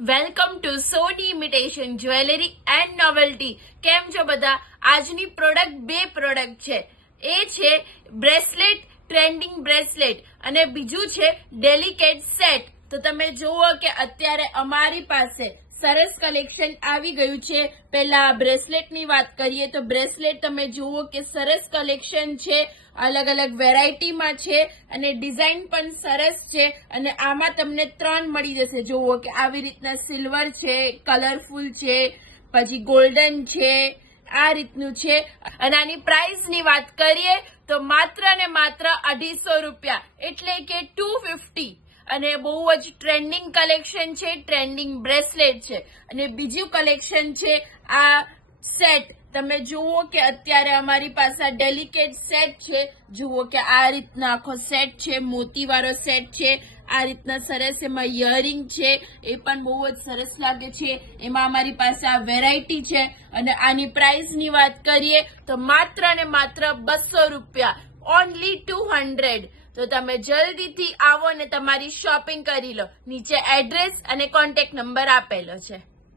Welcome to Soni imitation jewellery and novelty. કેમ છો બધા? આજની પ્રોડક્ટ બે પ્રોડક્ટ છે. એ છે બ્રેસલેટ, ટ્રેન્ડિંગ બ્રેસલેટ, અને બીજું છે ડેલિકેટ સેટ. તો તમે જુઓ કે અત્યારે અમારી પાસે સરસ કલેક્શન આવી ગયું છે. પહેલા બ્રેસલેટની વાત કરીએ તો બ્રેસલેટ તમે જુઓ કે સરસ કલેક્શન છે, અલગ અલગ વેરાયટીમાં છે અને ડિઝાઇન પણ સરસ છે. અને આમાં તમને 3 મળી જશે. જુઓ કે આવી રીતના સિલ્વર છે, કલરફુલ છે, પછી ગોલ્ડન છે, આ રીતનું છે. અને આની પ્રાઇસની વાત કરીએ તો માત્ર ને માત્ર 250 રૂપિયા, એટલે કે 250. અને બહુ જ ટ્રેન્ડિંગ કલેક્શન છે, ટ્રેન્ડિંગ બ્રેસલેટ છે. અને બીજું કલેક્શન છે આ સેટ. તમે જુઓ કે અત્યારે અમારી પાસે ડેલિકેટ સેટ છે. જુઓ કે આ રીતના આખો સેટ છે, મોતીવાળો સેટ છે. આ રીતના સરસ એમાં ઇયરિંગ છે, એ પણ બહુ જ સરસ લાગે છે. એમાં અમારી પાસે આ વેરાયટી છે. અને આની પ્રાઇસની વાત કરીએ તો માત્ર ને માત્ર 200 રૂપિયા, ઓનલી 200. તો તમે જલ્દીથી આવો ને તમારી શોપિંગ કરી લો. નીચે એડ્રેસ અને કોન્ટેક્ટ નંબર આપેલો છે.